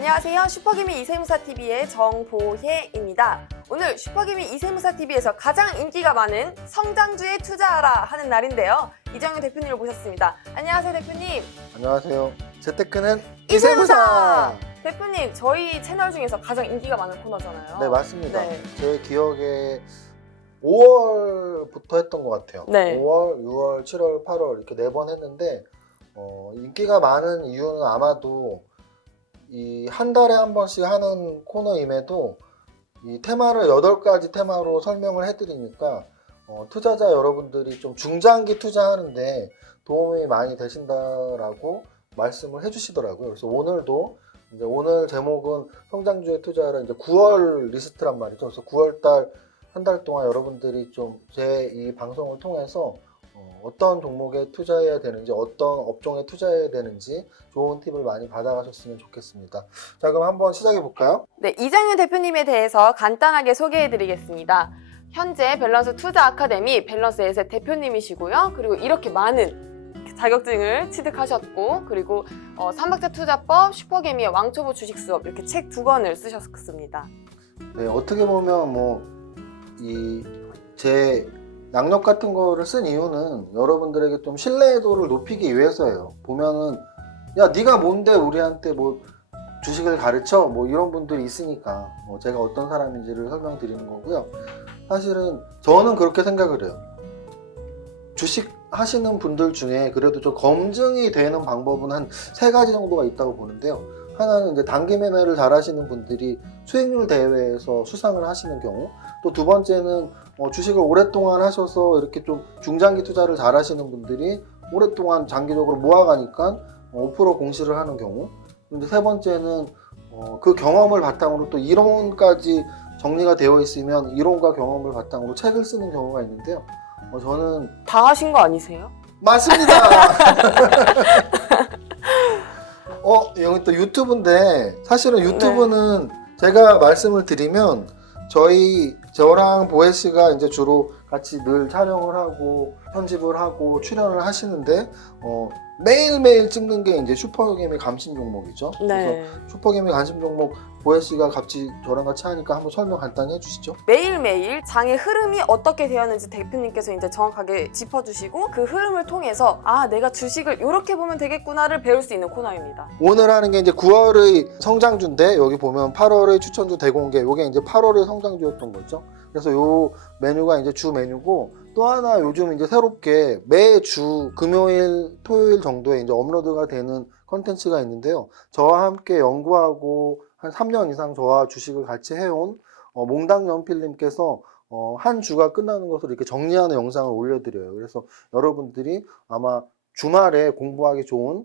안녕하세요. 슈퍼개미 이세무사TV의 정보혜입니다. 오늘 슈퍼개미 이세무사TV에서 가장 인기가 많은 성장주에 투자하라 하는 날인데요. 이정현 대표님을 모셨습니다. 안녕하세요, 대표님. 안녕하세요. 재테크는 이세무사! 대표님, 저희 채널 중에서 가장 인기가 많은 코너잖아요. 네, 맞습니다. 네. 제 기억에 5월부터 했던 것 같아요. 네. 5월, 6월, 7월, 8월 이렇게 4번 했는데 인기가 많은 이유는 아마도 이 한 달에 한 번씩 하는 코너임에도 이 테마를 8가지 테마로 설명을 해드리니까 투자자 여러분들이 좀 중장기 투자하는데 도움이 많이 되신다라고 말씀을 해주시더라고요. 그래서 오늘도 이제 오늘 제목은 성장주에 투자하라 이제 9월 리스트란 말이죠. 그래서 9월달 한 달 동안 여러분들이 좀 제 이 방송을 통해서 어떤 종목에 투자해야 되는지 어떤 업종에 투자해야 되는지 좋은 팁을 많이 받아가셨으면 좋겠습니다. 자, 그럼 한번 시작해 볼까요? 네, 이정현 대표님에 대해서 간단하게 소개해드리겠습니다. 현재 밸런스 투자 아카데미 밸런스 에셋 대표님이시고요. 그리고 이렇게 많은 자격증을 취득하셨고, 그리고 삼박자 투자법, 슈퍼개미의 왕초보 주식 수업 이렇게 책 2권을 쓰셨습니다. 네, 어떻게 보면 제 양력 같은 거를 쓴 이유는 여러분들에게 좀 신뢰도를 높이기 위해서예요. 보면은 야, 네가 뭔데 우리한테 뭐 주식을 가르쳐? 뭐 이런 분들이 있으니까 제가 어떤 사람인지를 설명드리는 거고요. 사실은 저는 그렇게 생각을 해요. 주식 하시는 분들 중에 그래도 좀 검증이 되는 방법은 한 3가지 정도가 있다고 보는데요. 하나는 이제 단기 매매를 잘 하시는 분들이 수익률 대회에서 수상을 하시는 경우, 또 2번째는 주식을 오랫동안 하셔서 이렇게 좀 중장기 투자를 잘 하시는 분들이 오랫동안 장기적으로 모아가니까 5% 공시를 하는 경우, 근데 3번째는 그 경험을 바탕으로 또 이론까지 정리가 되어 있으면 이론과 경험을 바탕으로 책을 쓰는 경우가 있는데요. 저는 다 하신 거 아니세요? 맞습니다. 여기 또 유튜브인데 사실은 유튜브는 제가 말씀을 드리면 저랑 보혜 씨가 이제 주로 같이 늘 촬영을 하고 편집을 하고 출연을 하시는데 매일매일 찍는 게 이제 슈퍼개미 감신 종목이죠. 네. 그래서 슈퍼개미 감신 종목 보혜 씨가 저랑 같이 하니까 한번 설명 간단히 해주시죠. 매일매일 장의 흐름이 어떻게 되었는지 대표님께서 이제 정확하게 짚어주시고 그 흐름을 통해서 아, 내가 주식을 이렇게 보면 되겠구나를 배울 수 있는 코너입니다. 오늘 하는 게 이제 9월의 성장주인데 여기 보면 8월의 추천주 대공개, 이게 이제 8월의 성장주였던 거죠. 그래서 요 메뉴가 이제 주 메뉴고, 또 하나 요즘 이제 새롭게 매주 금요일, 토요일 정도에 이제 업로드가 되는 컨텐츠가 있는데요. 저와 함께 연구하고 한 3년 이상 저와 주식을 같이 해온 몽당연필님께서 한 주가 끝나는 것을 이렇게 정리하는 영상을 올려드려요. 그래서 여러분들이 아마 주말에 공부하기 좋은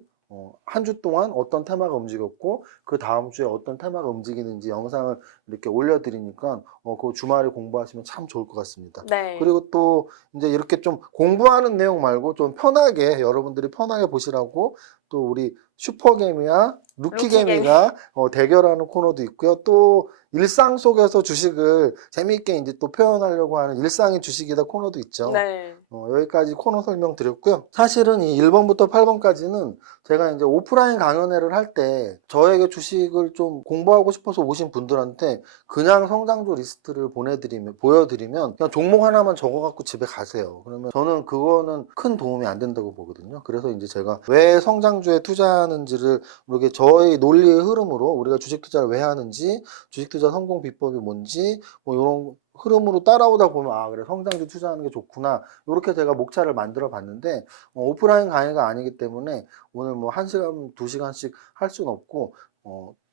한 주 동안 어떤 테마가 움직였고 그 다음 주에 어떤 테마가 움직이는지 영상을 이렇게 올려드리니까 그 주말에 공부하시면 참 좋을 것 같습니다. 네. 그리고 또 이제 이렇게 좀 공부하는 내용 말고 좀 편하게 여러분들이 편하게 보시라고 또 우리 슈퍼개미와 루키개미가 대결하는 코너도 있고요. 또 일상 속에서 주식을 재미있게 이제 또 표현하려고 하는 일상의 주식이다 코너도 있죠. 네. 여기까지 코너 설명 드렸고요. 사실은 이 1번부터 8번까지는 제가 이제 오프라인 강연회를 할 때 저에게 주식을 좀 공부하고 싶어서 오신 분들한테 그냥 성장주 리스트를 보여드리면 그냥 종목 하나만 적어갖고 집에 가세요. 그러면 저는 그거는 큰 도움이 안 된다고 보거든요. 그래서 이제 제가 왜 성장주에 투자하는지를 이렇게 저의 논리의 흐름으로 우리가 주식 투자를 왜 하는지, 주식 투자 성공 비법이 뭔지 뭐 이런 흐름으로 따라오다 보면 아, 그래, 성장주 투자하는 게 좋구나, 이렇게 제가 목차를 만들어 봤는데 오프라인 강의가 아니기 때문에 오늘 뭐 1시간, 2시간씩 할 수는 없고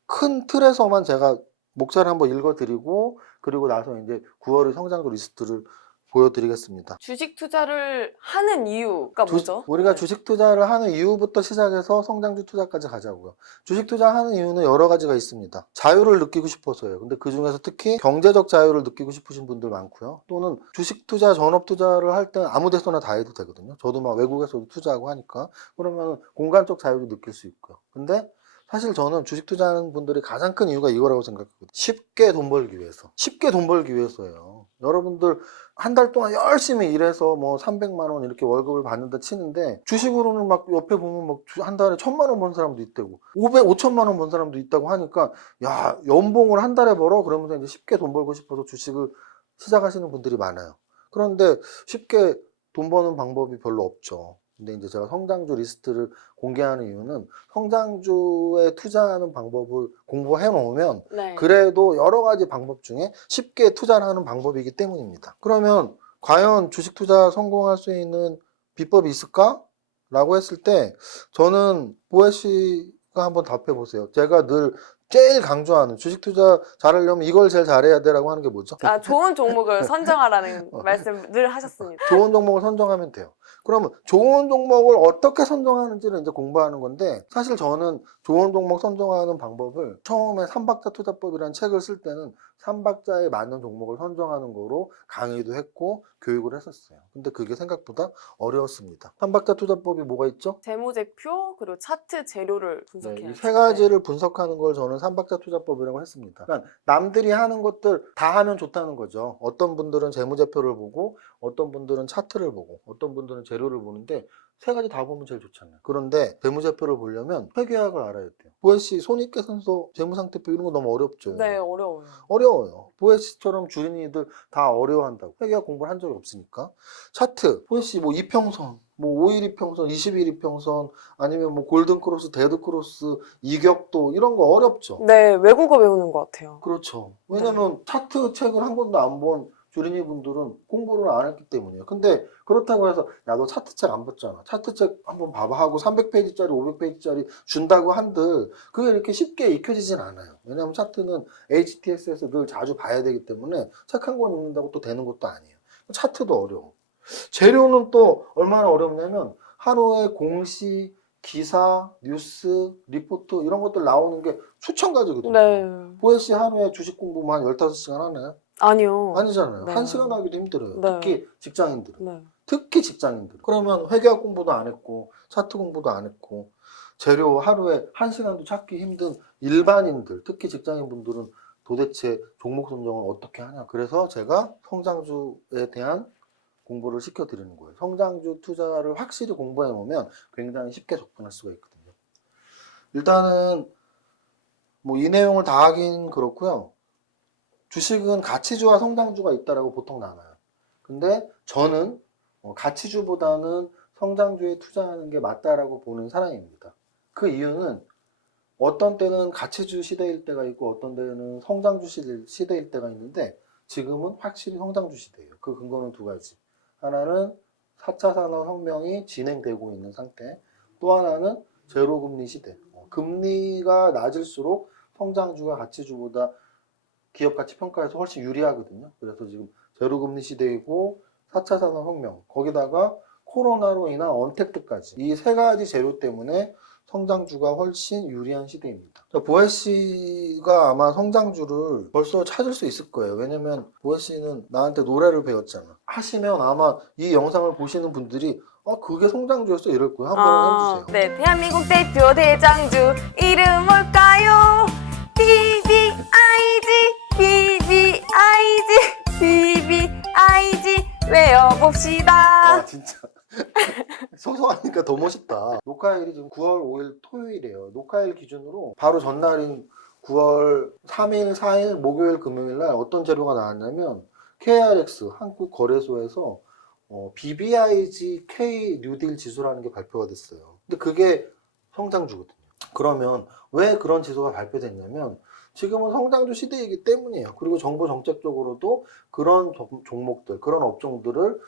큰 틀에서만 제가 목차를 한번 읽어드리고 그리고 나서 이제 9월의 성장주 리스트를 보여드리겠습니다. 주식 투자를 하는 이유가 뭐죠? 우리가 네. 주식 투자를 하는 이유부터 시작해서 성장주 투자까지 가자고요. 주식 투자하는 이유는 여러 가지가 있습니다. 자유를 느끼고 싶어서요. 근데 그 중에서 특히 경제적 자유를 느끼고 싶으신 분들 많고요. 또는 주식 투자, 전업 투자를 할 때 아무 데서나 다 해도 되거든요. 저도 막 외국에서도 투자하고 하니까. 그러면 공간적 자유도 느낄 수 있고요. 근데 사실 저는 주식 투자하는 분들이 가장 큰 이유가 이거라고 생각하거든요. 쉽게 돈 벌기 위해서. 쉽게 돈 벌기 위해서예요. 여러분들 한 달 동안 열심히 일해서 뭐 300만 원 이렇게 월급을 받는다 치는데 주식으로는 막 옆에 보면 막 한 달에 1,000만 원 번 사람도 있다고 5천만 원 번 사람도 있다고 하니까 야, 연봉을 한 달에 벌어? 그러면서 이제 쉽게 돈 벌고 싶어서 주식을 시작하시는 분들이 많아요. 그런데 쉽게 돈 버는 방법이 별로 없죠. 근데 이제 제가 성장주 리스트를 공개하는 이유는 성장주에 투자하는 방법을 공부해 놓으면 네. 그래도 여러 가지 방법 중에 쉽게 투자를 하는 방법이기 때문입니다. 그러면 과연 주식 투자 성공할 수 있는 비법이 있을까? 라고 했을 때 저는 보혜 씨가 한번 답해 보세요. 제가 늘 제일 강조하는 주식 투자 잘하려면 이걸 제일 잘해야 돼라고 하는 게 뭐죠? 좋은 종목을 선정하라는 말씀 늘 하셨습니다. 좋은 종목을 선정하면 돼요. 그러면 좋은 종목을 어떻게 선정하는지를 이제 공부하는 건데 사실 저는 좋은 종목 선정하는 방법을 처음에 삼박자 투자법이라는 책을 쓸 때는 삼박자에 맞는 종목을 선정하는 거로 강의도 했고 교육을 했었어요. 근데 그게 생각보다 어려웠습니다. 삼박자 투자법이 뭐가 있죠? 재무제표 그리고 차트 재료를 네, 분석해야 이 세 가지를 분석하는 걸 저는 삼박자 투자법이라고 했습니다. 그러니까 남들이 하는 것들 다 하면 좋다는 거죠. 어떤 분들은 재무제표를 보고 어떤 분들은 차트를 보고 어떤 분들은 재료를 보는데 세 가지 다 보면 제일 좋잖아요. 그런데 재무제표를 보려면 회계학을 알아야 돼요. 보혜 씨 손익계산서 재무상태표 이런 거 너무 어렵죠. 네, 어려워요. 어려워요. 보혜 씨처럼 주린이들 다 어려워한다고. 회계학 공부를 한 적이 없으니까. 차트, 보혜 씨 뭐 이평선, 뭐 5일 이평선, 20일 이평선, 아니면 뭐 골든크로스, 데드크로스, 이격도 이런 거 어렵죠. 네, 외국어 배우는 것 같아요. 그렇죠. 왜냐면 차트 책을 한 번도 안 본 주린이 분들은 공부를 안 했기 때문이에요. 근데 그렇다고 해서 야, 너 차트 책 안 봤잖아. 차트 책 한번 봐봐 하고 300페이지짜리, 500페이지짜리 준다고 한들 그게 이렇게 쉽게 익혀지진 않아요. 왜냐면 차트는 HTS에서 늘 자주 봐야 되기 때문에 책 한 권 읽는다고 또 되는 것도 아니에요. 차트도 어려워. 재료는 또 얼마나 어렵냐면 하루에 공시, 기사, 뉴스, 리포트 이런 것들 나오는 게 수천 가지거든요. 네. 보혜 씨 하루에 주식 공부만 15시간 하나요? 아니요. 아니잖아요. 네. 1시간 하기도 힘들어요. 네. 특히 직장인들은. 네. 특히 직장인들. 그러면 회계학 공부도 안 했고 차트 공부도 안 했고 재료 하루에 1시간도 찾기 힘든 일반인들, 특히 직장인분들은 도대체 종목 선정을 어떻게 하냐. 그래서 제가 성장주에 대한 공부를 시켜드리는 거예요. 성장주 투자를 확실히 공부해 놓으면 굉장히 쉽게 접근할 수가 있거든요. 일단은 뭐 이 내용을 다 하긴 그렇고요. 주식은 가치주와 성장주가 있다라고 보통 나눠요. 근데 저는 가치주보다는 성장주에 투자하는 게 맞다라고 보는 사람입니다. 그 이유는 어떤 때는 가치주 시대일 때가 있고 어떤 때는 성장주 시대일 때가 있는데 지금은 확실히 성장주 시대예요. 그 근거는 두 가지. 하나는 4차 산업혁명이 진행되고 있는 상태, 또 하나는 제로금리 시대. 금리가 낮을수록 성장주가 가치주보다 기업 가치 평가에서 훨씬 유리하거든요. 그래서 지금 제로금리 시대이고 4차 산업혁명, 거기다가 코로나로 인한 언택트까지 이 세 가지 재료 때문에 성장주가 훨씬 유리한 시대입니다. 보혜 씨가 아마 성장주를 벌써 찾을 수 있을 거예요. 왜냐면 보혜 씨는 나한테 노래를 배웠잖아. 하시면 아마 이 영상을 보시는 분들이 그게 성장주였어 이럴 거예요. 한번 해주세요. 네, 대한민국 대표 대장주 이름 뭘까요? BBIG 외워봅시다. 진짜 소소하니까 더 멋있다. 녹화일이 지금 9월 5일 토요일이에요. 녹화일 기준으로 바로 전날인 9월 3일, 4일, 목요일, 금요일 날 어떤 재료가 나왔냐면 KRX 한국거래소에서 BBIG K 뉴딜 지수라는 게 발표가 됐어요. 근데 그게 성장주거든요. 그러면 왜 그런 지수가 발표됐냐면 지금은 성장주 시대이기 때문이에요. 그리고 정부 정책적으로도 그런 종목들, 그런 업종들을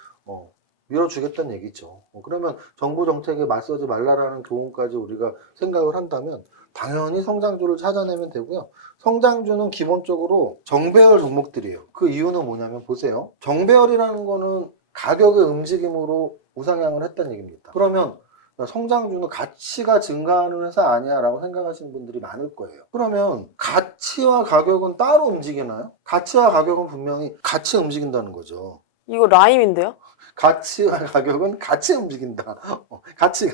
밀어주겠다는 얘기죠. 그러면 정부 정책에 맞서지 말라라는 교훈까지 우리가 생각을 한다면 당연히 성장주를 찾아내면 되고요. 성장주는 기본적으로 정배열 종목들이에요. 그 이유는 뭐냐면 보세요. 정배열이라는 거는 가격의 움직임으로 우상향을 했다는 얘기입니다. 그러면 성장주는 가치가 증가하는 회사 아니야 라고 생각하시는 분들이 많을 거예요. 그러면 가치와 가격은 따로 움직이나요? 가치와 가격은 분명히 같이 움직인다는 거죠. 이거 라임인데요? 가치와 가격은 같이 움직인다. 같이.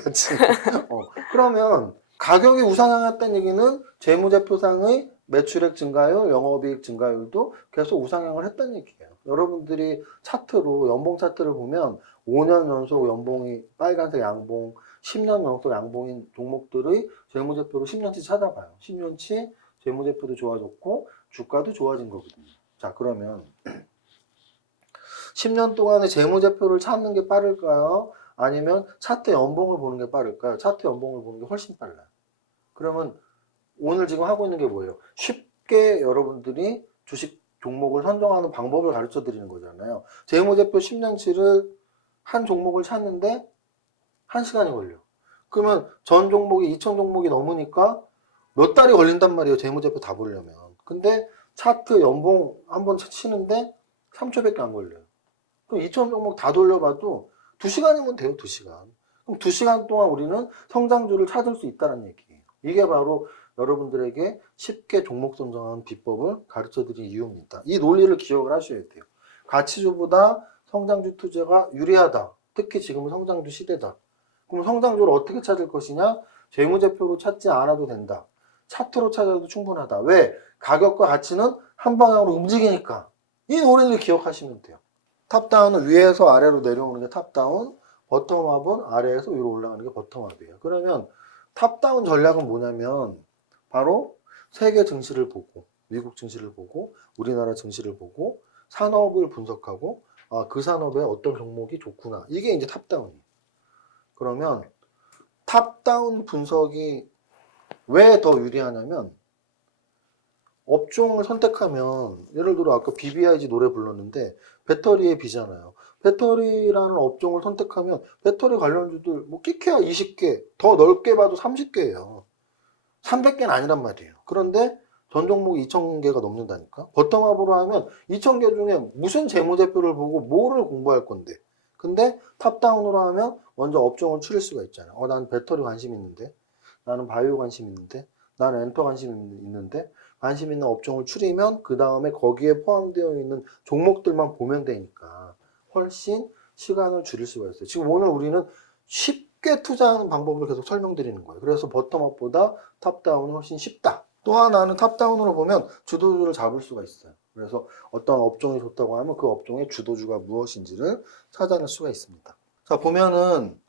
그러면 가격이 우상향했다는 얘기는 재무제표상의 매출액 증가율, 영업이익 증가율도 계속 우상향을 했다는 얘기예요. 여러분들이 차트로 연봉 차트를 보면 5년 연속 연봉이 빨간색 양봉, 10년 연속 양봉인 종목들의 재무제표를 10년치 찾아봐요. 10년치 재무제표도 좋아졌고 주가도 좋아진 거거든요. 자, 그러면 10년 동안의 재무제표를 찾는 게 빠를까요? 아니면 차트 연봉을 보는 게 빠를까요? 차트 연봉을 보는 게 훨씬 빨라요. 그러면 오늘 지금 하고 있는 게 뭐예요? 쉽게 여러분들이 주식 종목을 선정하는 방법을 가르쳐 드리는 거잖아요. 재무제표 10년치를 한 종목을 찾는데 1시간이 걸려. 그러면 전 종목이 2,000 종목이 넘으니까 몇 달이 걸린단 말이에요. 재무제표 다 보려면. 근데 차트 연봉 한번 치는데 3초밖에 안 걸려요. 그럼 2,000 종목 다 돌려봐도 2시간이면 돼요. 2시간. 그럼 2시간 동안 우리는 성장주를 찾을 수 있다는 얘기예요. 이게 바로 여러분들에게 쉽게 종목 선정하는 비법을 가르쳐 드린 이유입니다. 이 논리를 기억을 하셔야 돼요. 가치주보다 성장주 투자가 유리하다. 특히 지금은 성장주 시대다. 그럼 성장주를 어떻게 찾을 것이냐? 재무제표로 찾지 않아도 된다. 차트로 찾아도 충분하다. 왜? 가격과 가치는 한 방향으로 움직이니까. 이 논리를 기억하시면 돼요. 탑다운은 위에서 아래로 내려오는 게 탑다운, 버텀업은 아래에서 위로 올라가는 게 버텀업이에요. 그러면 탑다운 전략은 뭐냐면 바로 세계 증시를 보고, 미국 증시를 보고, 우리나라 증시를 보고, 산업을 분석하고, 그 산업에 어떤 종목이 좋구나. 이게 이제 탑다운이에요. 그러면 탑다운 분석이 왜 더 유리하냐면 업종을 선택하면 예를 들어 아까 BBIG 노래 불렀는데 배터리의 비잖아요. 배터리라는 업종을 선택하면 배터리 관련주들 뭐 끼케야 20개, 더 넓게 봐도 30개예요. 300개는 아니란 말이에요. 그런데 전 종목이 2,000개가 넘는다니까. 버텀업으로 하면 2,000개 중에 무슨 재무제표를 보고 뭐를 공부할 건데. 근데 탑다운으로 하면 먼저 업종을 추릴 수가 있잖아요. 난 배터리 관심 있는데, 나는 바이오 관심 있는데, 나는 엔터 관심 있는데, 관심 있는 업종을 추리면 그 다음에 거기에 포함되어 있는 종목들만 보면 되니까 훨씬 시간을 줄일 수가 있어요. 지금 오늘 우리는 쉽게 투자하는 방법을 계속 설명드리는 거예요. 그래서 버텀업보다 탑다운이 훨씬 쉽다. 또 하나는 탑다운으로 보면 주도주를 잡을 수가 있어요. 그래서 어떤 업종이 좋다고 하면 그 업종의 주도주가 무엇인지를 찾아낼 수가 있습니다. 자, 보면은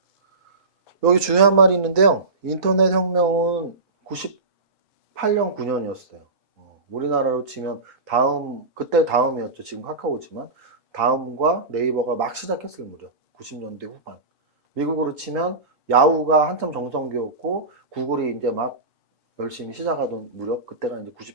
여기 중요한 말이 있는데요. 인터넷 혁명은 98년, 9년이었어요. 우리나라로 치면 그때 다음이었죠. 지금 카카오지만 다음과 네이버가 막 시작했을 무렵 90년대 후반. 미국으로 치면 야후가 한참 정성기였고 구글이 이제 막 열심히 시작하던 무렵, 그때가 이제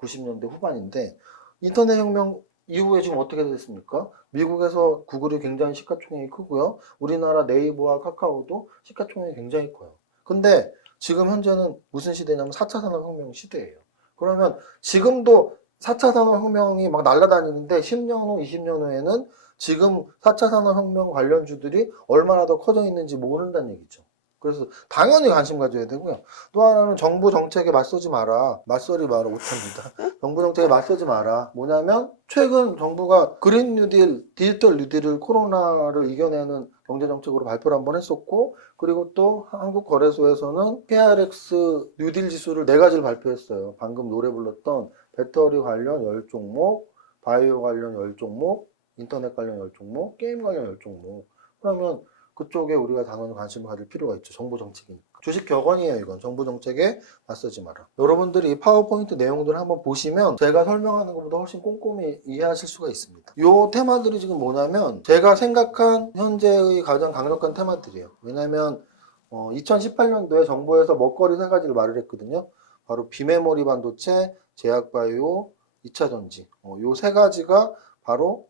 90년대 후반인데 인터넷 혁명 이후에 지금 어떻게 됐습니까? 미국에서 구글이 굉장히 시가총액이 크고요. 우리나라 네이버와 카카오도 시가총액이 굉장히 커요. 근데 지금 현재는 무슨 시대냐면 4차 산업혁명 시대예요. 그러면 지금도 4차 산업혁명이 막 날아다니는데 10년 후, 20년 후에는 지금 4차 산업혁명 관련주들이 얼마나 더 커져 있는지 모른다는 얘기죠. 그래서 당연히 관심 가져야 되고요. 또 하나는 정부 정책에 맞서지 마라. 맞서지 마라. 못합니다. 정부 정책에 맞서지 마라. 뭐냐면 최근 정부가 그린 뉴딜, 디지털 뉴딜을 코로나를 이겨내는 경제정책으로 발표를 한번 했었고 그리고 또 한국거래소에서는 KRX 뉴딜 지수를 4가지를 발표했어요. 방금 노래 불렀던 배터리 관련 10종목, 바이오 관련 10종목, 인터넷 관련 10종목, 게임 관련 10종목. 그러면 그쪽에 우리가 당연히 관심을 가질 필요가 있죠. 정부 정책이니까. 주식 격언이에요, 이건. 정부 정책에 맞서지 마라. 여러분들이 이 파워포인트 내용들을 한번 보시면 제가 설명하는 것보다 훨씬 꼼꼼히 이해하실 수가 있습니다. 이 테마들이 지금 뭐냐면 제가 생각한 현재의 가장 강력한 테마들이에요. 왜냐면 2018년도에 정부에서 먹거리 3가지를 말을 했거든요. 바로 비메모리 반도체, 제약바이오, 2차전지. 이 3가지가 바로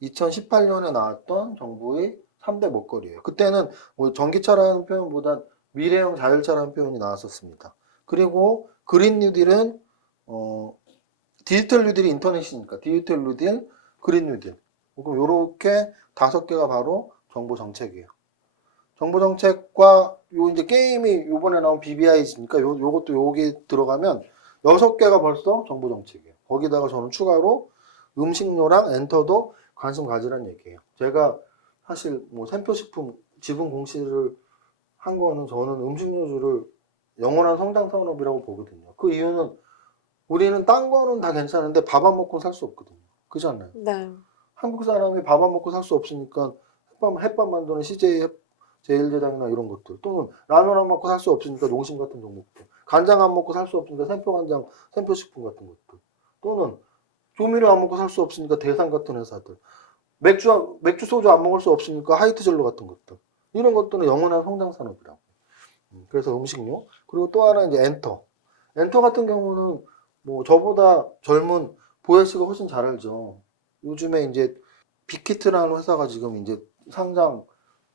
2018년에 나왔던 정부의 3대 먹거리예요. 그때는 뭐 전기차라는 표현보다 미래형 자율차라는 표현이 나왔었습니다. 그리고 그린 뉴딜은 디지털 뉴딜이 인터넷이니까 디지털 뉴딜, 그린 뉴딜. 그럼 이렇게 5개가 바로 정부 정책이에요. 정부 정책과 요 이제 게임이 요번에 나온 BBI니까 요것도 여기 들어가면 6개가 벌써 정부 정책이에요. 거기다가 저는 추가로 음식료랑 엔터도 관심 가지란 얘기예요. 제가 사실 뭐 샘표식품 지분 공시를 한 거는 저는 음식료주를 영원한 성장 산업이라고 보거든요. 그 이유는 우리는 딴 거는 다 괜찮은데 밥 안 먹고 살 수 없거든요. 그렇잖아요. 네. 한국 사람이 밥 안 먹고 살 수 없으니까 햇밥 만드는 CJ 제일제당이나 이런 것들, 또는 라면 안 먹고 살 수 없으니까 농심 같은 종목들, 간장 안 먹고 살 수 없으니까 생표간장, 생표식품 같은 것들, 또는 조미료 안 먹고 살 수 없으니까 대상 같은 회사들, 맥주 소주 안 먹을 수 없으니까 하이트젤로 같은 것들, 이런 것들은 영원한 성장 산업이라고. 그래서 음식료, 그리고 또 하나 이제 엔터 같은 경우는 뭐 저보다 젊은 보혜 씨가 훨씬 잘 알죠. 요즘에 이제 빅히트라는 회사가 지금 이제 상장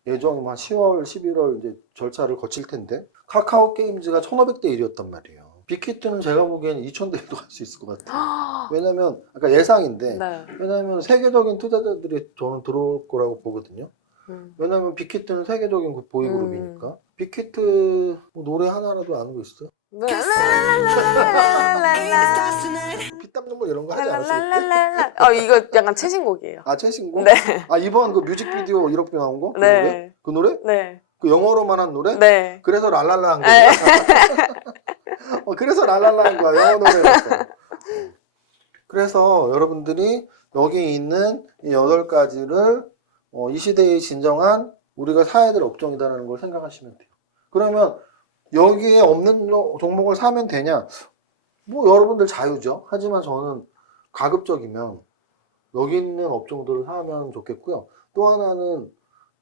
예정이 한 10월, 11월 이제 절차를 거칠 텐데, 카카오 게임즈가 1,500대 1이었단 말이에요. 빅히트는 제가 보기에는 2,000대 1도 갈 수 있을 것 같아요. 왜냐면, 아까 예상인데, 네. 왜냐면 세계적인 투자자들이 저는 들어올 거라고 보거든요. 왜냐면 빅히트는 세계적인 보이그룹이니까. 빅히트 뭐 노래 하나라도 아는 거 있어요? 피땀 눈물 이런 거 하지 않았어요? 랄랄랄랄라. 이거 약간 최신곡이에요. 아, 최신곡? 네. 아, 이번 그 뮤직비디오 1억 뷰 나온 거? 그 네. 노래? 그 노래? 네. 그 영어로만 한 노래? 네. 그래서 랄랄라 한 네. 거야. 그래서 랄랄라 한 거야. 영어 노래였어. 그래서 여러분들이 여기 있는 이 8가지를 이 시대의 진정한 우리가 사야 될 업종이다라는 걸 생각하시면 돼요. 그러면 여기에 없는 종목을 사면 되냐? 뭐 여러분들 자유죠. 하지만 저는 가급적이면 여기 있는 업종들을 사면 좋겠고요. 또 하나는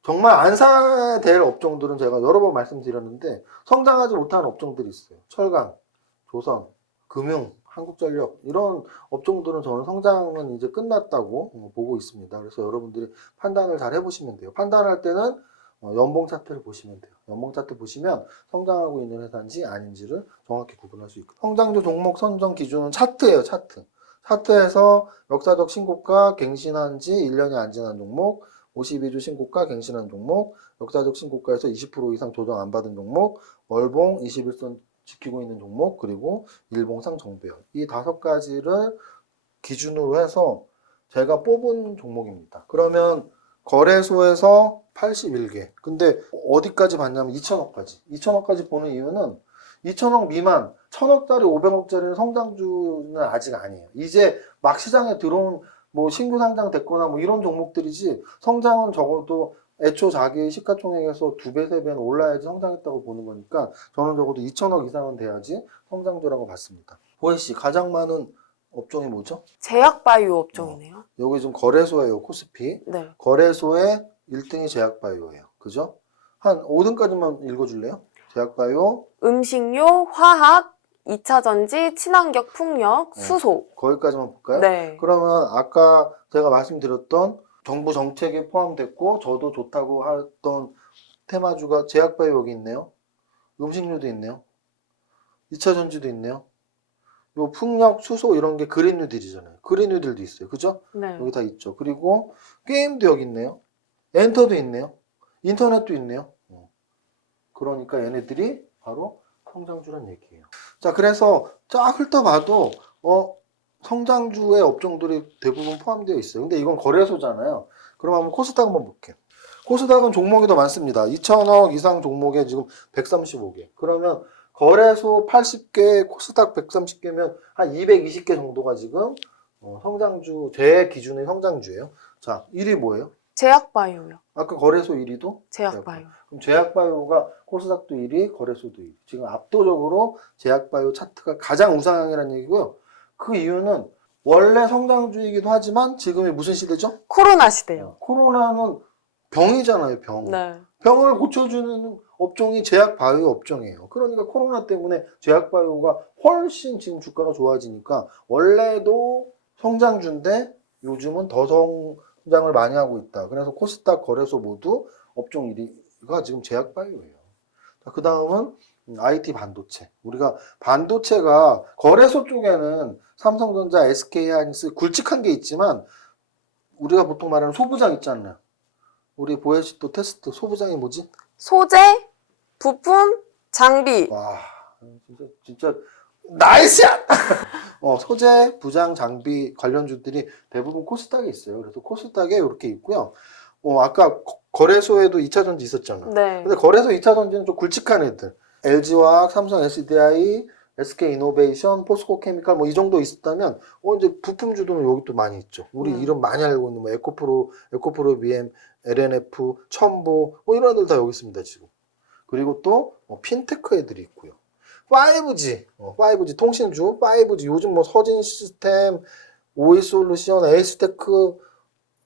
정말 안 사야 될 업종들은 제가 여러 번 말씀드렸는데 성장하지 못하는 업종들이 있어요. 철강, 조선, 금융, 한국전력 이런 업종들은 저는 성장은 이제 끝났다고 보고 있습니다. 그래서 여러분들이 판단을 잘 해보시면 돼요. 판단할 때는 연봉 차트를 보시면 돼요. 연봉 차트 보시면 성장하고 있는 회사인지 아닌지를 정확히 구분할 수 있고, 성장주 종목 선정 기준은 차트예요. 차트에서 역사적 신고가 갱신한 지 1년이 안 지난 종목, 52주 신고가 갱신한 종목, 역사적 신고가에서 20% 이상 조정 안 받은 종목, 월봉 21선 지키고 있는 종목, 그리고 일봉상 정배열, 이 5가지를 기준으로 해서 제가 뽑은 종목입니다. 그러면 거래소에서 81개. 근데 어디까지 봤냐면 2천억까지. 2천억까지 보는 이유는 2천억 미만, 1,000억짜리, 500억짜리는 성장주는 아직 아니에요. 이제 막 시장에 들어온 뭐 신규 상장 됐거나 뭐 이런 종목들이지, 성장은 적어도 애초 자기 시가총액에서 2배, 3배는 올라야지 성장했다고 보는 거니까 저는 적어도 2천억 이상은 돼야지 성장주라고 봤습니다. 보혜 씨, 가장 많은 업종이 뭐죠? 제약바이오 업종이네요. 여기 지금 거래소예요, 코스피. 네. 거래소의 1등이 제약바이오예요. 그죠? 한 5등까지만 읽어줄래요? 제약바이오. 음식료, 화학, 2차 전지, 친환경 풍력, 수소. 거기까지만 볼까요? 네. 그러면 아까 제가 말씀드렸던 정부 정책에 포함됐고 저도 좋다고 했던 테마주가 제약바이오 여기 있네요. 음식료도 있네요. 2차 전지도 있네요. 요 풍력, 수소 이런 게 그린 뉴딜이잖아요. 그린 뉴딜도 있어요. 그죠? 네. 여기 다 있죠. 그리고 게임도 여기 있네요. 엔터도 있네요. 인터넷도 있네요. 그러니까 얘네들이 바로 성장주란 얘기예요. 자, 그래서 쫙 훑어봐도 성장주의 업종들이 대부분 포함되어 있어요. 근데 이건 거래소잖아요. 그럼 한번 코스닥 한번 볼게요. 코스닥은 종목이 더 많습니다. 2천억 이상 종목에 지금 135개. 그러면 거래소 80개, 코스닥 130개면 한 220개 정도가 지금 성장주, 제 기준의 성장주예요. 자, 1위 뭐예요? 제약바이오요. 아까 거래소 1위도? 제약바이오. 그럼 제약바이오가 코스닥도 1위, 거래소도 1위. 지금 압도적으로 제약바이오 차트가 가장 우상향이라는 얘기고요. 그 이유는 원래 성장주이기도 하지만 지금이 무슨 시대죠? 코로나 시대요. 코로나는 병이잖아요, 병. 네. 병을 고쳐주는 업종이 제약바이오 업종이에요. 그러니까 코로나 때문에 제약바이오가 훨씬 지금 주가가 좋아지니까 원래도 성장주인데 요즘은 더 성장을 많이 하고 있다. 그래서 코스닥, 거래소 모두 업종 1위가 지금 제약바이오예요. 그 다음은 IT 반도체. 우리가 반도체가 거래소 쪽에는 삼성전자, SK하이닉스 굵직한 게 있지만 우리가 보통 말하는 소부장 있잖아요. 우리 보혜씨 또 테스트 소부장이 뭐지? 소재, 부품, 장비. 와, 진짜 나이스! 소재, 부장, 장비 관련주들이 대부분 코스닥에 있어요. 그래서 코스닥에 이렇게 있고요. 아까 거래소에도 2차 전지 있었잖아. 네. 근데 거래소 2차 전지는 좀 굵직한 애들. LG화학, 삼성 SDI, SK이노베이션, 포스코케미칼 뭐 이 정도 있었다면 이제 부품 주도는 여기 또 많이 있죠. 우리 이름 많이 알고 있는 뭐 에코프로 BM, LNF, 첨보 뭐 이런 애들 다 여기 있습니다 지금. 그리고 또 핀테크 애들이 있고요. 5G, 5G 통신주, 5G 요즘 뭐 서진 시스템, OE솔루션, 에이스테크,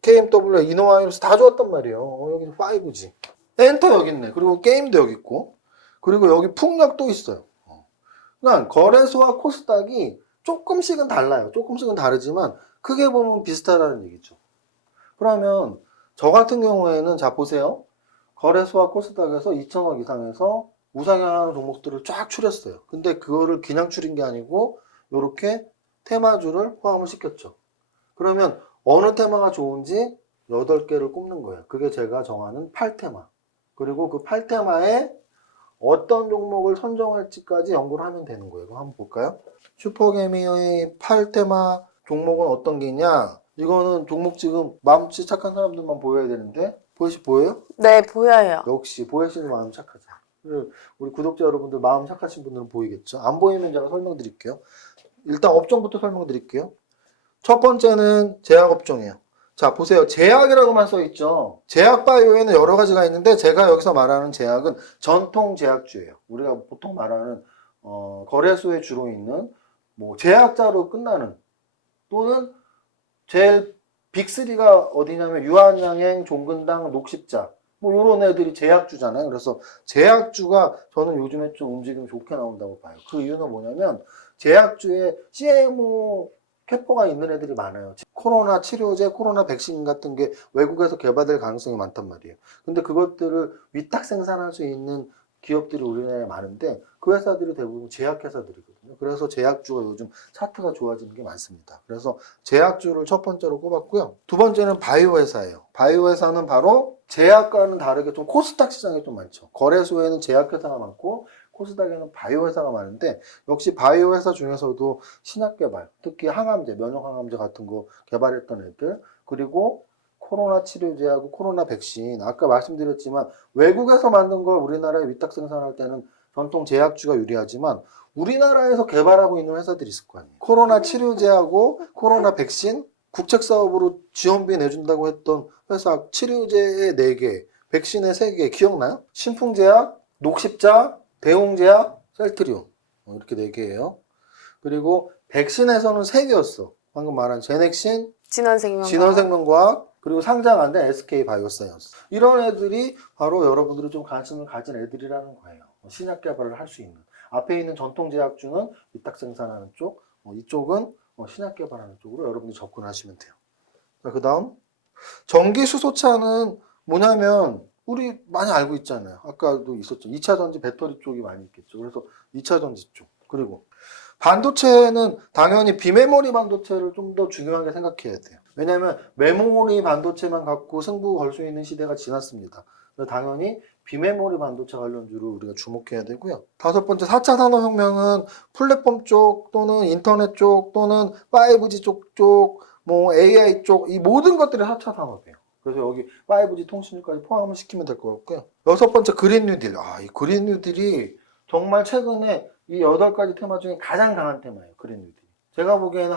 KMW, 이노와이러스 다 좋았단 말이에요. 여기 5G. 엔터 여기 있네. 그리고 게임도 여기 있고. 그리고 여기 풍력도 있어요. 그러니까 거래소와 코스닥이 조금씩은 달라요. 조금씩은 다르지만 크게 보면 비슷하다는 얘기죠. 그러면 저 같은 경우에는 자 보세요. 거래소와 코스닥에서 2천억 이상에서 우상향하는 종목들을 쫙 추렸어요. 근데 그거를 그냥 추린 게 아니고 이렇게 테마주를 포함을 시켰죠. 그러면 어느 테마가 좋은지 8개를 꼽는 거예요. 그게 제가 정하는 8테마. 그리고 그 8테마에 어떤 종목을 선정할지까지 연구를 하면 되는 거예요. 그럼 한번 볼까요? 슈퍼개미의 8테마 종목은 어떤 게 있냐? 이거는 종목 지금 마음씨 착한 사람들만 보여야 되는데 보여요? 네, 보여요. 역시 보여지는 마음 착하죠. 우리 구독자 여러분들 마음 착하신 분들은 보이겠죠? 안 보이면 제가 설명드릴게요. 일단 업종부터 설명드릴게요. 첫 번째는 제약업종이에요. 자 보세요. 제약이라고만 써있죠. 제약바이오에는 여러 가지가 있는데 제가 여기서 말하는 제약은 전통 제약주예요. 우리가 보통 말하는 거래소에 주로 있는 뭐 제약자로 끝나는 또는 제일 빅3가 어디냐면 유한양행, 종근당, 녹십자 뭐 이런 애들이 제약주잖아요. 그래서 제약주가 저는 요즘에 좀 움직임이 좋게 나온다고 봐요. 그 이유는 뭐냐면 제약주에 CMO 캐퍼가 있는 애들이 많아요. 코로나 치료제, 코로나 백신 같은 게 외국에서 개발될 가능성이 많단 말이에요. 근데 그것들을 위탁 생산할 수 있는 기업들이 우리나라에 많은데 그 회사들이 대부분 제약회사들이거든요. 그래서 제약주가 요즘 차트가 좋아지는 게 많습니다. 그래서 제약주를 첫 번째로 꼽았고요. 두 번째는 바이오 회사예요. 바이오 회사는 바로 제약과는 다르게 좀 코스닥 시장이 좀 많죠. 거래소에는 제약회사가 많고 코스닥에는 바이오 회사가 많은데 역시 바이오 회사 중에서도 신약 개발, 특히 항암제, 면역 항암제 같은 거 개발했던 애들, 그리고 코로나 치료제하고 코로나 백신, 아까 말씀드렸지만 외국에서 만든 걸 우리나라에 위탁 생산할 때는 전통 제약주가 유리하지만 우리나라에서 개발하고 있는 회사들이 있을 거 아니에요. 코로나 치료제하고 코로나 백신 국책사업으로 지원비 내준다고 했던 회사 치료제의 4개, 백신의 3개 기억나요? 신풍제약, 녹십자, 대웅제약, 셀트리온 이렇게 4개예요. 그리고 백신에서는 3개였어. 방금 말한 제넥신, 진원생명과학, 그리고 상장 안 된 SK바이오사이언스. 이런 애들이 바로 여러분들이 좀 관심을 가진 애들이라는 거예요. 신약 개발을 할 수 있는. 앞에 있는 전통제약주는 위탁 생산하는 쪽, 이쪽은 신약 개발하는 쪽으로 여러분들이 접근하시면 돼요. 자, 그 다음 전기수소차는 뭐냐면 우리 많이 알고 있잖아요. 아까도 있었죠. 2차 전지 배터리 쪽이 많이 있겠죠. 그래서 2차 전지 쪽. 그리고 반도체는 당연히 비메모리 반도체를 좀 더 중요하게 생각해야 돼요. 왜냐하면 메모리 반도체만 갖고 승부 걸 수 있는 시대가 지났습니다. 그래서 당연히 비메모리 반도체 관련주를 우리가 주목해야 되고요. 5번째 4차 산업혁명은 플랫폼 쪽 또는 인터넷 쪽 또는 5G 쪽, 뭐 AI 쪽 이 모든 것들이 4차 산업이에요. 그래서 여기 5G 통신까지 포함을 시키면 될 것 같고요. 6번째 그린 뉴딜. 이 그린 뉴딜이 정말 최근에 이 8가지 테마 중에 가장 강한 테마예요. 그린 뉴딜. 제가 보기에는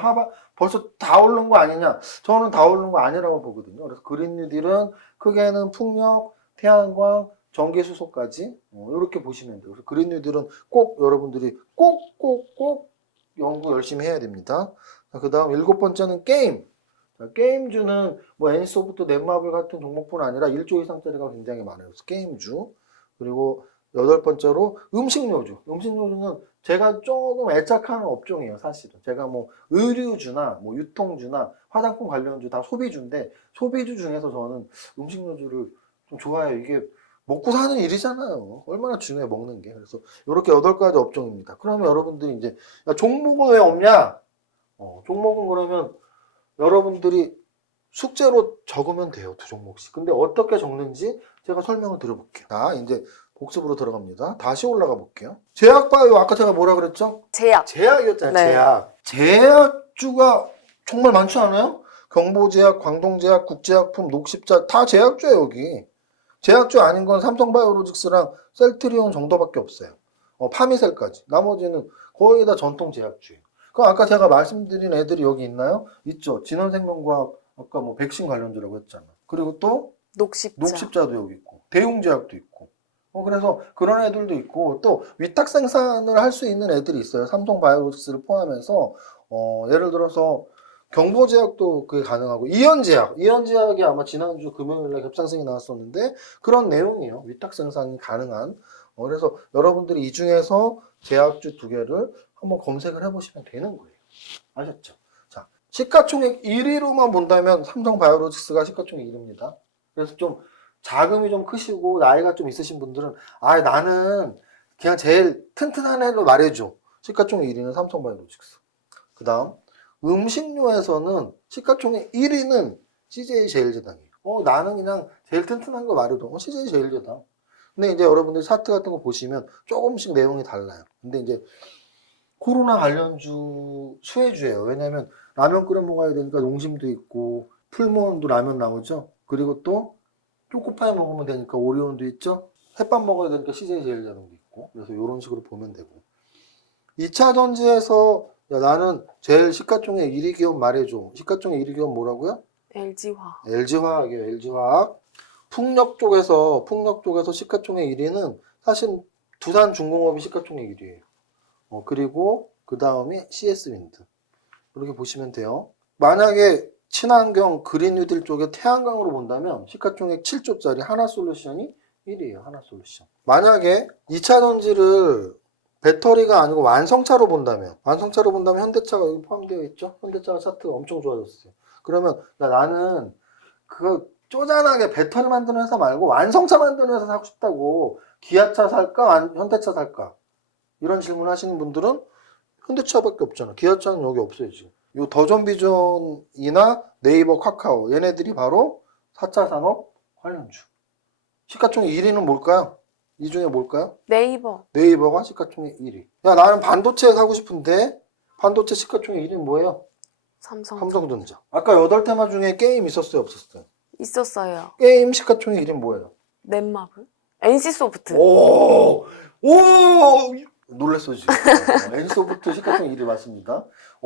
벌써 다 오른 거 아니냐? 저는 다 오른 거 아니라고 보거든요. 그래서 그린 뉴딜은 크게는 풍력, 태양광, 전기수소까지 이렇게 보시면 돼요. 그래서 그린 뉴딜은 꼭 여러분들이 꼭 연구 열심히 해야 됩니다. 그 다음 7번째는 게임. 게임주는 뭐 NC소프트, 넷마블 같은 종목뿐 아니라 1조 이상짜리가 굉장히 많아요. 그래서 게임주. 그리고 8번째로 음식료주. 음식료주는 제가 조금 애착하는 업종이에요, 사실은. 제가 뭐 의류주나 뭐 유통주나 화장품 관련주 다 소비주인데 소비주 중에서 저는 음식료주를 좀 좋아해요. 이게 먹고 사는 일이잖아요. 얼마나 중요해 먹는 게. 그래서 이렇게 8가지 업종입니다. 그러면 여러분들이 이제 야, 종목은 왜 없냐? 종목은 그러면 여러분들이 숙제로 적으면 돼요. 2종목씩. 근데 어떻게 적는지 제가 설명을 드려볼게요. 자, 이제 복습으로 들어갑니다. 다시 올라가 볼게요. 제약바이오 아까 제가 뭐라 그랬죠? 제약이었잖아요. 네. 제약주가 정말 많지 않아요? 경보제약, 광동제약, 국제약품, 녹십자 다 제약주예요. 여기. 제약주 아닌 건 삼성바이오로직스랑 셀트리온 정도밖에 없어요. 파미셀까지. 나머지는 거의 다 전통 제약주예요. 그럼 아까 제가 말씀드린 애들이 여기 있나요? 있죠. 진원생명과학 아까 뭐 백신 관련주라고 했잖아. 그리고 또 녹십자. 녹십자도 여기 있고 대웅제약도 있고. 그래서 그런 애들도 있고 또 위탁 생산을 할 수 있는 애들이 있어요. 삼성바이오로직스를 포함해서 예를 들어서 경보제약도 그게 가능하고 이현제약이 아마 지난주 금요일에 겹상승이 나왔었는데 그런 내용이에요. 위탁 생산이 가능한. 그래서 여러분들이 이 중에서 제약주 두 개를 한번 검색을 해보시면 되는 거예요. 아셨죠? 자, 시가총액 1위로만 본다면 삼성바이오로직스가 시가총액 1위입니다. 그래서 좀 자금이 좀 크시고 나이가 좀 있으신 분들은 나는 그냥 제일 튼튼한 애로 말해줘. 시가총액 1위는 삼성바이오로직스. 그 다음 음식료에서는 시가총액 1위는 CJ제일제당이에요. 나는 그냥 제일 튼튼한 거 말해도 CJ제일제당. 근데 이제 여러분들 차트 같은 거 보시면 조금씩 내용이 달라요. 근데 이제 코로나 관련주 수혜주예요. 왜냐면 라면 끓여 먹어야 되니까 농심도 있고 풀무원도 라면 나오죠. 그리고 또 초코파이 먹으면 되니까 오리온도 있죠. 햇밥 먹어야 되니까 CJ제일제당도 있고. 그래서 이런 식으로 보면 되고. 2차 전지에서 나는 제일 시가총액 1위 기업 말해줘. 시가총액 1위 기업 뭐라고요? LG화학. LG화학이에요. LG화학. 풍력 쪽에서 시가총액 1위는 사실 두산중공업이 시가총액 1위예요. 그리고 그 다음이 CS윈드. 이렇게 보시면 돼요. 만약에 친환경 그린뉴딜 쪽에 태양광으로 본다면 시가총액 7조짜리 하나솔루션이 1위예요. 하나솔루션. 만약에 2차 전지를 배터리가 아니고 완성차로 본다면 현대차가 여기 포함되어 있죠. 현대차가 차트가 엄청 좋아졌어요. 그러면 나는 그거 쪼잔하게 배터리 만드는 회사 말고 완성차 만드는 회사 사고 싶다고 기아차 살까 현대차 살까 이런 질문 하시는 분들은 현대차밖에 없잖아. 기아차는 여기 없어요 지금. 요 더존비전이나 네이버 카카오 얘네들이 바로 4차 산업 관련주. 시가총액 1위는 뭘까요? 이 중에 뭘까요? 네이버가 시가총액 1위. 나는 반도체 사고 싶은데 반도체 시가총액 1위는 뭐예요? 삼성전자. 아까 8테마 중에 게임 있었어요 없었어요? 있었어요. 게임 시가총액 1위는 뭐예요? 넷마블? NC소프트. 오! 놀랬어 지금. NC소프트 시가총액 1위 맞습니다.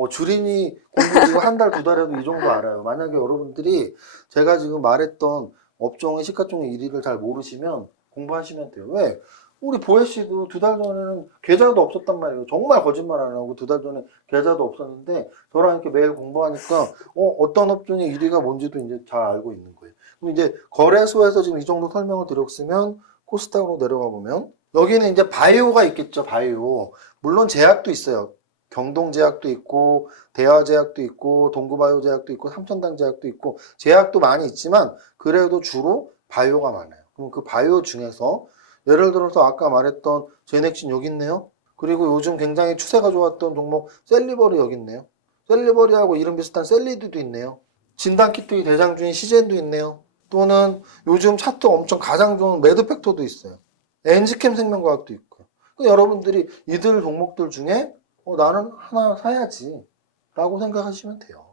주린이 공부 지금 한 달, 두 달 해도 이 정도 알아요. 만약에 여러분들이 제가 지금 말했던 업종의 시가총액 1위를 잘 모르시면 공부하시면 돼요. 왜? 우리 보혜 씨도 2달 전에는 계좌도 없었단 말이에요. 정말 거짓말 안 하고 2달 전에 계좌도 없었는데 저랑 이렇게 매일 공부하니까 어떤 업종의 1위가 뭔지도 이제 잘 알고 있는 거예요. 그럼 이제 거래소에서 지금 이 정도 설명을 드렸으면 코스닥으로 내려가 보면 여기는 이제 바이오가 있겠죠. 바이오. 물론 제약도 있어요. 경동제약도 있고 대화제약도 있고 동구바이오제약도 있고 삼천당제약도 있고 제약도 많이 있지만 그래도 주로 바이오가 많아요. 그럼 그 바이오 중에서 예를 들어서 아까 말했던 제넥신 여기 있네요. 그리고 요즘 굉장히 추세가 좋았던 종목 셀리버리 여기 있네요. 셀리버리하고 이름 비슷한 셀리드도 있네요. 진단키트 대장주인 시젠도 있네요. 또는 요즘 차트 엄청 가장 좋은 매드팩터도 있어요. 엔지캠 생명과학도 있고요. 여러분들이 이들 종목들 중에 나는 하나 사야지 라고 생각하시면 돼요.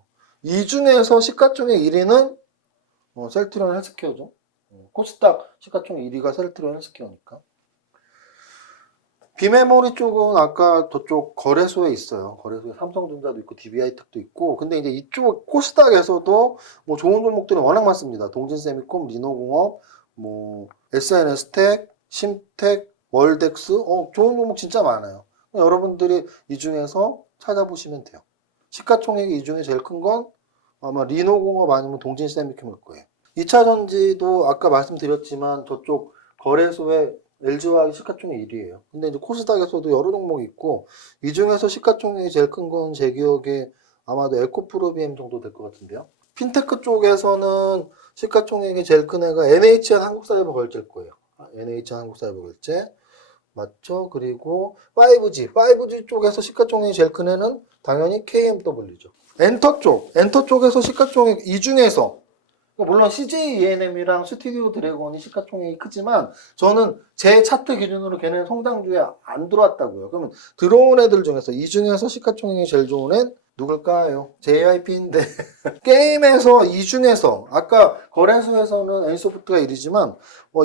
이 중에서 시가총액 1위는 셀트리온 헬스케어죠. 코스닥 시가총액 1위가 셀트리온 헬스케어니까. 비메모리 쪽은 아까 저쪽 거래소에 있어요. 거래소에 삼성전자도 있고 DB하이텍도 있고. 근데 이제 이쪽 코스닥에서도 뭐 좋은 종목들이 워낙 많습니다. 동진세미콤, 리노공업, 뭐 SNS텍, 심텍, 월덱스, 좋은 종목 진짜 많아요. 여러분들이 이 중에서 찾아보시면 돼요. 시가총액이 이 중에 제일 큰 건 아마 리노공업 아니면 동진세미콤일 거예요. 2차 전지도 아까 말씀드렸지만 저쪽 거래소에 LG화학이 시가총액 1위예요. 근데 이제 코스닥에서도 여러 종목이 있고 이 중에서 시가총액이 제일 큰 건 제 기억에 아마도 에코프로비엠 정도 될 것 같은데요. 핀테크 쪽에서는 시가총액이 제일 큰 애가 NHN 한국사이버결제일 거예요. NHN 한국사이버결제 맞죠? 그리고 5G 쪽에서 시가총액이 제일 큰 애는 당연히 KMW죠. 엔터 쪽에서 시가총액 이 중에서 물론 CJ ENM이랑 스튜디오 드래곤이 시가총액이 크지만 저는 제 차트 기준으로 걔는 성장주에 안 들어왔다고요. 그러면 들어온 애들 중에서 이 중에서 시가총액이 제일 좋은 애는 누굴까요? JYP인데 게임에서 이 중에서 아까 거래소에서는 N소프트가 1위지만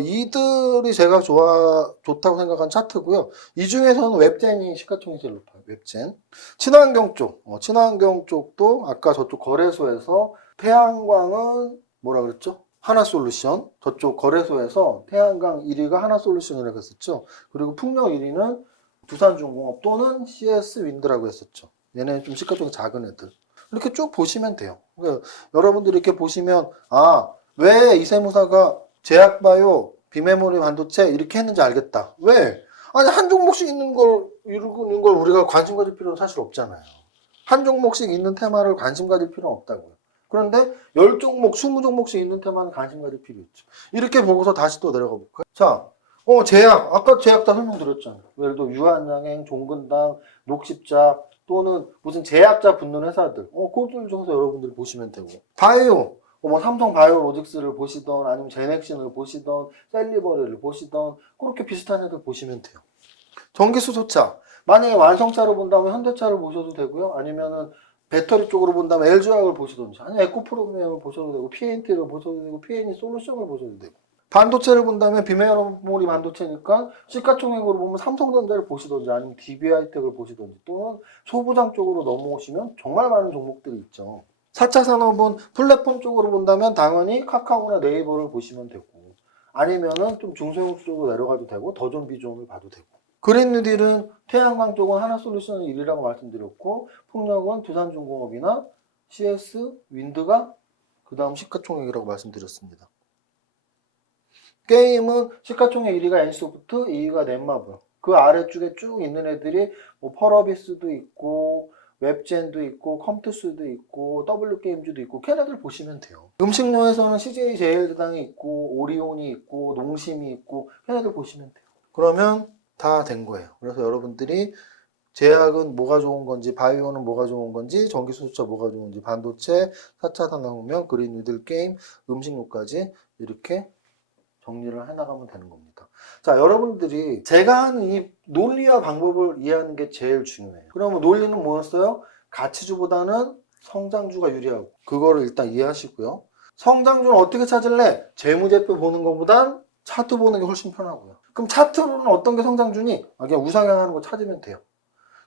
이들이 제가 좋다고 생각한 차트고요. 이 중에서는 웹젠이 시가총액이 제일 높아요. 웹젠. 친환경 쪽. 친환경 쪽도 아까 저쪽 거래소에서 태양광은 뭐라 그랬죠? 하나솔루션. 저쪽 거래소에서 태양광 1위가 하나솔루션이라고 했었죠. 그리고 풍력 1위는 두산중공업 또는 CS윈드라고 했었죠. 얘네 좀 시가총액 작은 애들. 이렇게 쭉 보시면 돼요. 그러니까 여러분들이 이렇게 보시면 왜 이세무사가 제약바이오, 비메모리 반도체 이렇게 했는지 알겠다. 왜? 아니 한 종목씩 있는 걸 우리가 관심 가질 필요는 사실 없잖아요. 한 종목씩 있는 테마를 관심 가질 필요는 없다고요. 그런데 10종목, 20종목씩 있는 테마는 관심 가질 필요 있죠. 이렇게 보고서 다시 또 내려가 볼까요? 자, 제약. 아까 제약 다 설명드렸잖아요. 예를 들어 유한양행, 종근당, 녹십자 또는 무슨 제약자 붙는 회사들. 그들 중에서 여러분들이 보시면 되고. 바이오. 삼성 바이오로직스를 보시던 아니면 제넥신을 보시던 셀리버리를 보시던 그렇게 비슷한 애들 보시면 돼요. 전기수소차. 만약에 완성차로 본다면 현대차를 보셔도 되고요. 아니면은 배터리 쪽으로 본다면 LG화학을 보시든지 아니면 에코프로미엄을 보셔도 되고 PNT를 보셔도 되고 PNE 솔루션을 보셔도 되고 반도체를 본다면 비메모리 반도체니까 시가총액으로 보면 삼성전자를 보시든지 아니면 DB하이텍을 보시든지 또는 소부장 쪽으로 넘어오시면 정말 많은 종목들이 있죠. 4차 산업은 플랫폼 쪽으로 본다면 당연히 카카오나 네이버를 보시면 되고 아니면은 좀 중소형 쪽으로 내려가도 되고 더존 비존을 봐도 되고 그린 뉴딜은 태양광 쪽은 하나솔루션이 1위라고 말씀드렸고 풍력은 두산중공업이나 CS 윈드가 그 다음 시가총액이라고 말씀드렸습니다. 게임은 시가총액 1위가 N소프트, 2위가 넷마블. 그 아래쪽에 쭉 있는 애들이 펄어비스도 있고 웹젠도 있고 컴투스도 있고 W게임즈도 있고 걔네들 보시면 돼요. 음식료에서는 CJ제일제당이 있고 오리온이 있고 농심이 있고 걔네들 보시면 돼요. 그러면 다 된 거예요. 그래서 여러분들이 제약은 뭐가 좋은 건지, 바이오는 뭐가 좋은 건지, 전기수소차 뭐가 좋은지, 반도체, 4차 산업혁명, 그린 뉴딜 게임, 음식료까지 이렇게 정리를 해나가면 되는 겁니다. 자, 여러분들이 제가 하는 이 논리와 방법을 이해하는 게 제일 중요해요. 그러면 논리는 뭐였어요? 가치주보다는 성장주가 유리하고 그거를 일단 이해하시고요. 성장주는 어떻게 찾을래? 재무제표 보는 것보단 차트 보는 게 훨씬 편하고요. 그럼 차트로는 어떤 게 성장주니? 그냥 우상향하는 거 찾으면 돼요.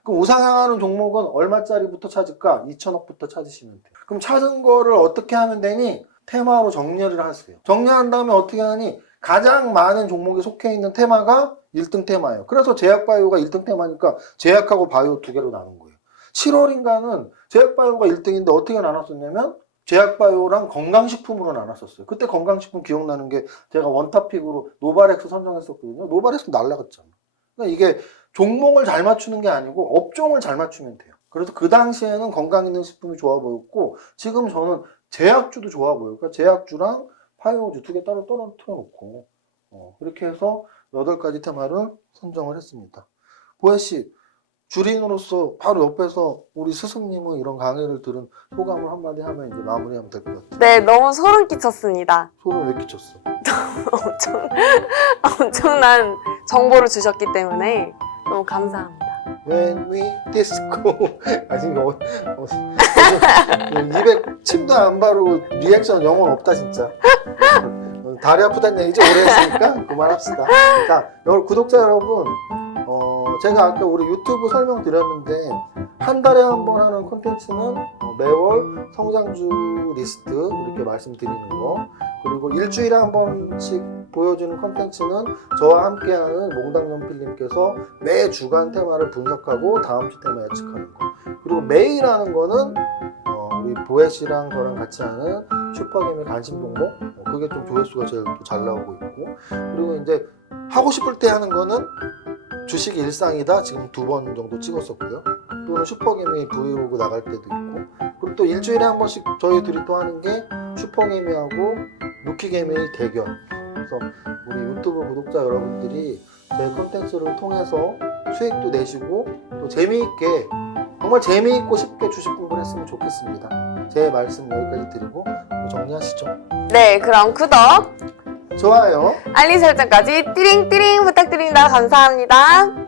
그럼 우상향하는 종목은 얼마짜리부터 찾을까? 2천억부터 찾으시면 돼요. 그럼 찾은 거를 어떻게 하면 되니? 테마로 정리를 하세요. 정리한 다음에 어떻게 하니? 가장 많은 종목에 속해 있는 테마가 1등 테마예요. 그래서 제약바이오가 1등 테마니까 제약하고 바이오 두 개로 나눈 거예요. 7월인가는 제약바이오가 1등인데 어떻게 나눴었냐면 제약바이오랑 건강식품으로 나눴었어요. 그때 건강식품 기억나는 게 제가 원탑픽으로 노바렉스 선정했었거든요. 노바렉스 날라갔잖아요. 그러니까 이게 종목을 잘 맞추는 게 아니고 업종을 잘 맞추면 돼요. 그래서 그 당시에는 건강 있는 식품이 좋아 보였고 지금 저는 제약주도 좋아 보여요. 그러니까 제약주랑 바이오주 두 개 따로 떨어뜨려 놓고 그렇게 해서 8가지 테마를 선정을 했습니다. 보혜씨 주린으로서 바로 옆에서 우리 스승님은 이런 강의를 들은 소감을 한마디 하면 이제 마무리하면 될 것 같아요. 네, 너무 소름 끼쳤습니다. 소름 왜 끼쳤어? 엄청난 정보를 주셨기 때문에 너무 감사합니다. When we disco 지금 입에 침도 안 바르고 리액션 영혼 없다 진짜. 다리 아프다는 얘기지 오래 했으니까 그만합시다. 자, 구독자 여러분 제가 아까 우리 유튜브 설명드렸는데 한 달에 한 번 하는 콘텐츠는 매월 성장주 리스트 이렇게 말씀드리는 거 그리고 일주일에 한 번씩 보여주는 콘텐츠는 저와 함께하는 몽당연필님께서 매 주간 테마를 분석하고 다음 주 테마 예측하는 거 그리고 매일 하는 거는 우리 보혜씨랑 저랑 같이 하는 슈퍼게임의 관심 종목 그게 좀 조회수가 제일 잘 나오고 있고 그리고 이제 하고 싶을 때 하는 거는 주식 일상이다 지금 2번 정도 찍었었고요. 또는 슈퍼개미 브이로그 나갈 때도 있고 그리고 또 일주일에 한 번씩 저희 둘이 또 하는 게 슈퍼개미하고 루키개미의 대결. 그래서 우리 유튜브 구독자 여러분들이 제 컨텐츠를 통해서 수익도 내시고 또 재미있게 정말 재미있고 쉽게 주식 공부를 했으면 좋겠습니다. 제 말씀 여기까지 드리고 정리하시죠. 네, 그럼 구독, 좋아요, 알림 설정까지 띠링띠링 부탁드립니다. 감사합니다.